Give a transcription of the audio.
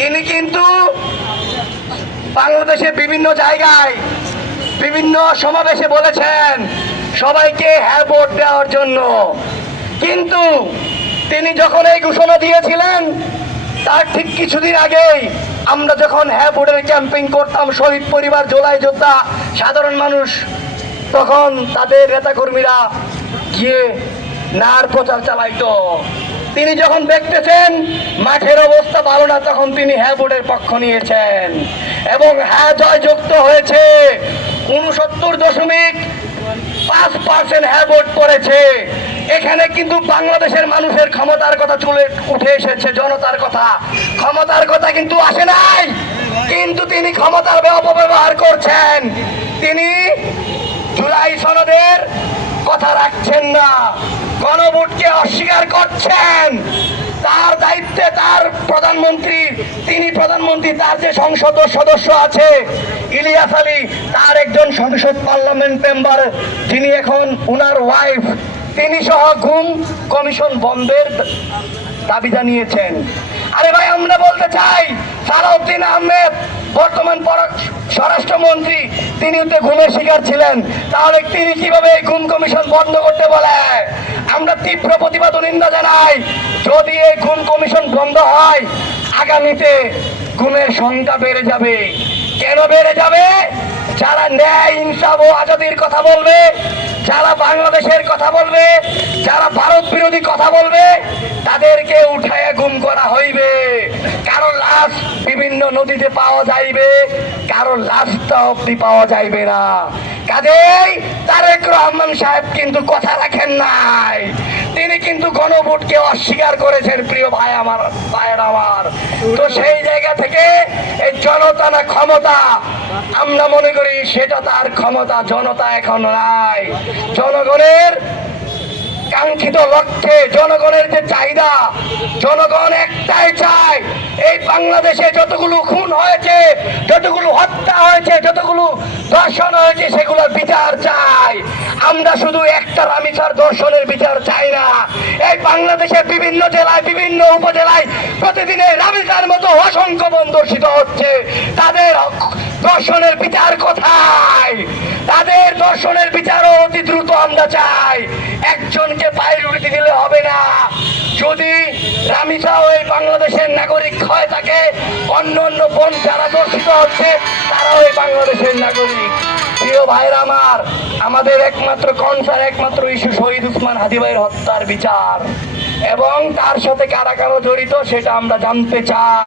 তিনি কিন্তু বাংলাদেশের বিভিন্ন জায়গায় বিভিন্ন সমাবেশে বলেছেন সবাইকে হ্যাঁ ভোট দেওয়ার জন্য, কিন্তু তিনি যখন এই ঘোষণা দিয়েছিলেন তার ঠিক কিছুদিন আগেই আমরা যখন হ্যাঁ ভোটের ক্যাম্পেইন করতাম, শহীদ পরিবার, জুলাই যোদ্ধা, সাধারণ মানুষ, তখন তাদের নেতাকর্মীরা গিয়ে নার প্রচার চালাইতো। তিনি যখন দেখতেছেন মাঠের অবস্থা ভালো না, তখন তিনি হ্যাঁ ভোটের পক্ষ নিয়েছেন এবং হ্যাঁ জয়যুক্ত হয়েছে। 69.5% হ্যাঁ ভোট পড়েছে। এখানে কিন্তু বাংলাদেশের মানুষের ক্ষমতার কথা চলে উঠে এসেছে, জনতার কথা, ক্ষমতার কথা কিন্তু আসে নাই। কিন্তু তিনি ক্ষমতার অপব্যবহার করছেন। তিনি জুলাই সনদের কথা রাখছেন না, গণভোটকে অস্বীকার করছেন। তার দায়িত্বে তার প্রধানমন্ত্রী, তিনি প্রধানমন্ত্রী, তার যে সংসদ সদস্য আছে ইলিয়াস আলী, তার একজন সংসদ পার্লামেন্ট মেম্বার, যিনি এখন উনার ওয়াইফ, তিনি সহ গুম কমিশন বন্ধের দাবি জানিয়েছেন। আরে ভাই, আমরা বলতে চাই সালাউদ্দিন আহমেদ বর্তমান স্বরাষ্ট্রমন্ত্রী, তিনি তো গুমের শিকার ছিলেন, তাহলে তিনি কিভাবে এই গুম কমিশন বন্ধ করতে বলে? আমরা তীব্র প্রতিবাদ ও নিন্দা জানাই। যদি এই গুম কমিশন বন্ধ হয়, আগামীতে গুমের সংখ্যা বেড়ে যাবে। কেন বেড়ে যাবে? যারা ন্যায়, ইনসাফ ও আজাদির কথা বলবে, যারা বাংলাদেশের কথা বলবে, যারা ভারত বিরোধী কথা বলবে, তাদেরকে উঠায় গুম করা হইবে। কারো লাশ বিভিন্ন নদীতে পাওয়া যাইবে, কারো লাশটা অব্দি পাওয়া যাইবে না। কাজেই তারেক রহমান সাহেব কিন্তু কথা রাখেন নাই। তিনি কিন্তু গণভোটকে অস্বীকার করেছেন। প্রিয় ভাই আমার, ভাইয়ের আমার, তো সেই জায়গা থেকে এই জনতা না ক্ষমতা, আমরা মনে করি সেটা তার ক্ষমতা, জনতা এখন নাই। জনগণের কাঙ্ক্ষিত লক্ষ্যে, জনগণের যে চাহিদা, জনগণ একটাই চায়, এই বাংলাদেশে যতগুলো খুন হয়েছে, যতগুলো হত্যা হয়েছে, যতগুলো ধর্ষণ হয়েছে, সেগুলোর বিচার চাই। আমরা শুধু একটা রামিসার ধর্ষণের বিচার চাই না। এই বাংলাদেশের বিভিন্ন জেলায়, বিভিন্ন উপজেলায় প্রতিদিনে রামিসার মতো অসংখ্য বোন ধর্ষিত হচ্ছে। তাদের ধর্ষণের বিচার কোথায়? তাদের ধর্ষণের বিচারও অতি দ্রুত আমরা চাই। একজনকে প্রায়োরিটি দিলে হবে না। যদি রামিসা ওই বাংলাদেশের নাগরিক হয় থাকে, অন্য অন্য বোন যারা ধর্ষিত হচ্ছে তারা ওই বাংলাদেশের নাগরিক। প্রিয় ভাইরা আমার, আমাদের একমাত্র কনসার্ন, একমাত্র ইস্যু শহীদ উসমান হাদি ভাইয়ের হত্যার বিচার, এবং তার সাথে কারা কারা জড়িত সেটা আমরা জানতে চাই।